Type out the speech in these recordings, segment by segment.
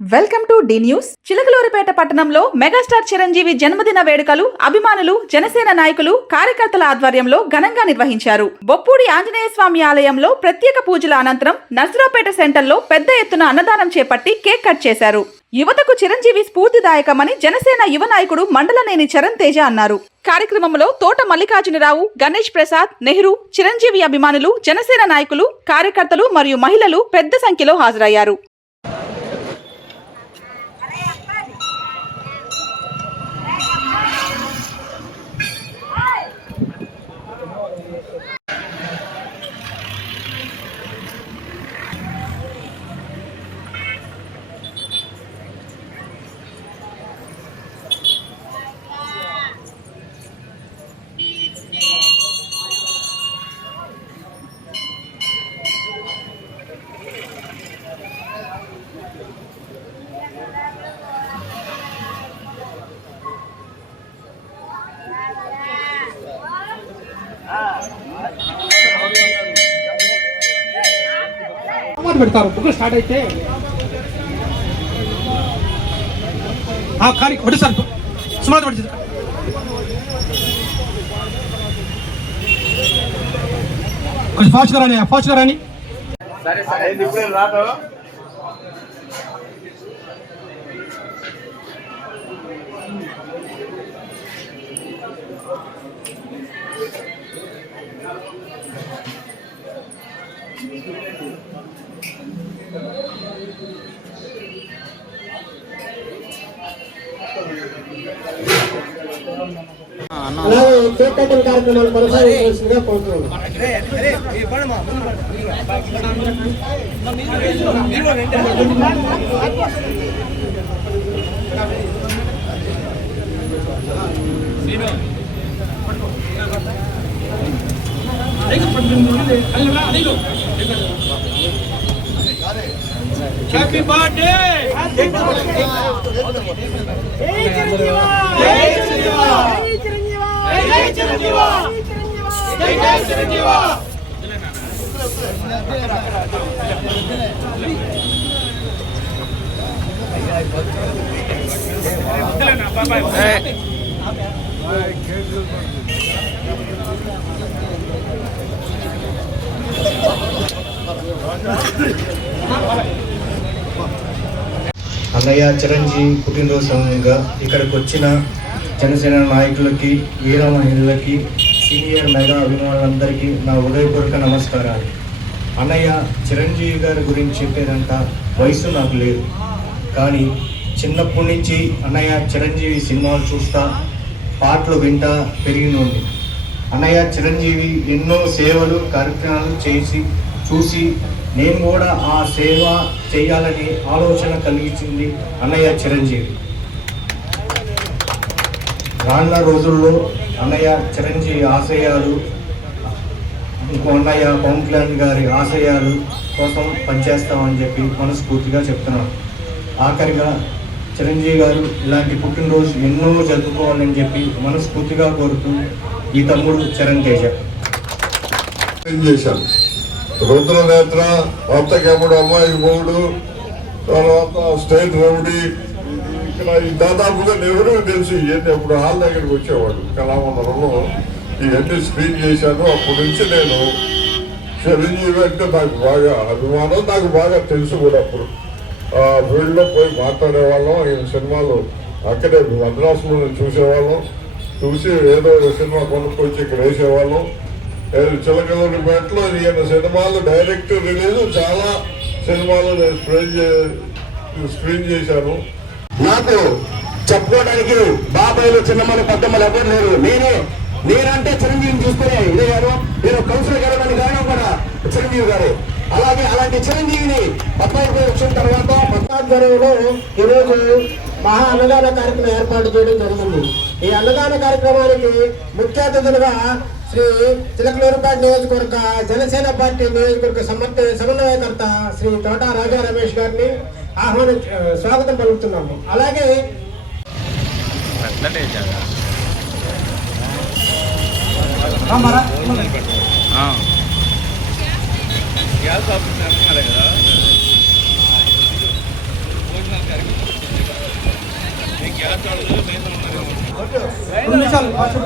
Welcome to the news. Chilakaluripet పట్టణంలో megastar Chiranjeevi జన్మదిన వేడుకలు అభిమానులు, జనసేన నాయకులు, కార్యకర్తల ఆధ్వర్యంలో ఘనంగా నిర్వహించారు. బొప్పూడి ఆంజనేయ స్వామి ఆలయంలో ప్రత్యేక పూజల అనంతరం నర్సరావుపేట సెంటర్లో పెద్ద ఎత్తున అన్నదానం చేపట్టి కేక్ కట్ చేశారు. యువతకు చిరంజీవి స్ఫూర్తిదాయకమని జనసేన యువ నాయకుడు మండలనేని చరణ్ తేజ అన్నారు. కార్యక్రమంలో తోట మల్లికార్జునరావు, గణేష్ ప్రసాద్, నెహ్రూ, చిరంజీవి అభిమానులు, జనసేన నాయకులు, కార్యకర్తలు మరియు మహిళలు పెద్ద సంఖ్యలో హాజరయ్యారు. పెడతారు బుక్ స్టార్ట్ అయితే కానీ ఒకటి సార్ సుమారు పడుతుంది. కొంచెం ఫాస్ట్ గా రాని సరే సరే ఇప్పుడు రాదు. కేక్ కటింగ్ కార్యక్రమాలు కొనసాగించాల్సిందిగా కోరుతున్నాను. Happy birthday. అన్నయ్య చిరంజీవి పుట్టినరోజు సందర్భంగా ఇక్కడికి వచ్చిన జనసేన నాయకులకి, వీర మహిళలకి, సీనియర్ మెగా అభిమానులందరికీ నా హృదయపూర్వక నమస్కారాలు. అన్నయ్య చిరంజీవి గారి గురించి చెప్పేదంత వయసు నాకు లేదు, కానీ చిన్నప్పటి నుంచి అన్నయ్య చిరంజీవి సినిమాలు చూస్తా, పాటలు వింటా పెరిగినోండి. అన్నయ్య చిరంజీవి ఎన్నో సేవలు కార్యక్రమాలు చూసి నేను కూడా ఆ సేవ చేయాలని ఆలోచన కలిగించింది అన్నయ్య చిరంజీవి. రానున్న రోజుల్లో అన్నయ్య చిరంజీవి ఆశయాలు, ఇంకో అన్నయ్య పవన్ కళ్యాణ్ గారి ఆశయాలు కోసం పనిచేస్తామని చెప్పి మనస్ఫూర్తిగా చెప్తున్నాను. ఆఖరిగా చిరంజీవి గారు ఇలాంటి పుట్టినరోజు ఎన్నో జరుపుకోవాలని చెప్పి మనస్ఫూర్తిగా కోరుతూ ఈ తమ్ముడు చరణ్ తేజ. రుద్రనేత్ర, అత్తకెమ్మడు, అమ్మాయి మూడు, తర్వాత స్టేట్ రౌడీ, ఇక్కడ దాదాపుగా ఎవరూ తెలిసి ఇవన్నీ అప్పుడు హాల్ దగ్గరికి వచ్చేవాడు కళామందరంలో. ఇవన్నీ స్క్రీన్ చేశాను. అప్పటి నుంచి నేను చిరంజీవి అంటే నాకు బాగా అభిమానం, నాకు బాగా తెలుసు కూడా. అప్పుడు ఆ ఫీల్డ్లో పోయి మాట్లాడేవాళ్ళం. ఈయన సినిమాలు అక్కడే మద్రాసులో చూసేవాళ్ళం. చూసి ఏదో సినిమా కొనుక్కొచ్చి ఇక్కడ వేసేవాళ్ళం. చిలకలూరిపేటలో ఈయన సినిమాలు డైరెక్ట్ రిలీజ్ చాలా సినిమాలు నేను స్క్రీన్ చేశాను. నాకు చెప్పుకోవడానికి బాబాయ్లు, చిన్నమ్మలు, పెద్దమ్మలు ఎవరు లేరు. నేనంటే చిరంజీవిని చూస్తేనే ఇదే గారు, నేను కౌన్సిలర్ గెలవడానికి కారణం కూడా చిరంజీవి గారు. అలాంటి చిరంజీవిని 15 వచ్చిన తర్వాత 14 ఈరోజు మహా అన్నదాన కార్యక్రమం ఏర్పాటు చేయడం జరిగింది. ఈ అన్నదాన కార్యక్రమానికి ముఖ్య అతిథులుగా శ్రీ చిలకలూరిపేట నియోజకవర్గ జనసేన పార్టీ నియోజకవర్గ సమన్వయకర్త శ్రీ తోట రాజా రమేష్ గారిని స్వాగతం పలుకుతున్నాము. అలాగే గ్యాస్ ఆఫీస్ కదా రెండు నిమిషాలు ఫాస్ట్.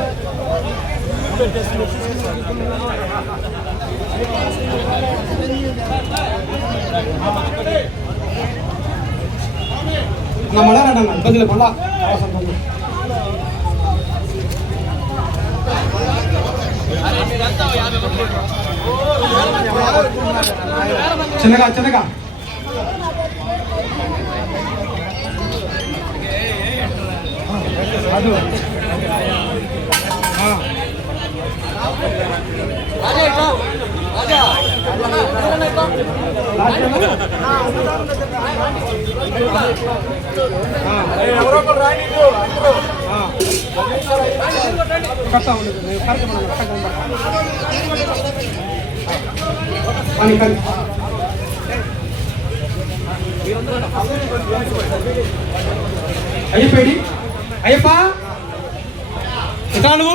నా మళ్ళా రాడన్నా ఇబ్బంది మళ్ళా చిన్నగా చిన్నగా అదు కట్టా ఉండదు కానీ అయ్యప్పేడి అయ్యప్ప ఎట్లా నువ్వు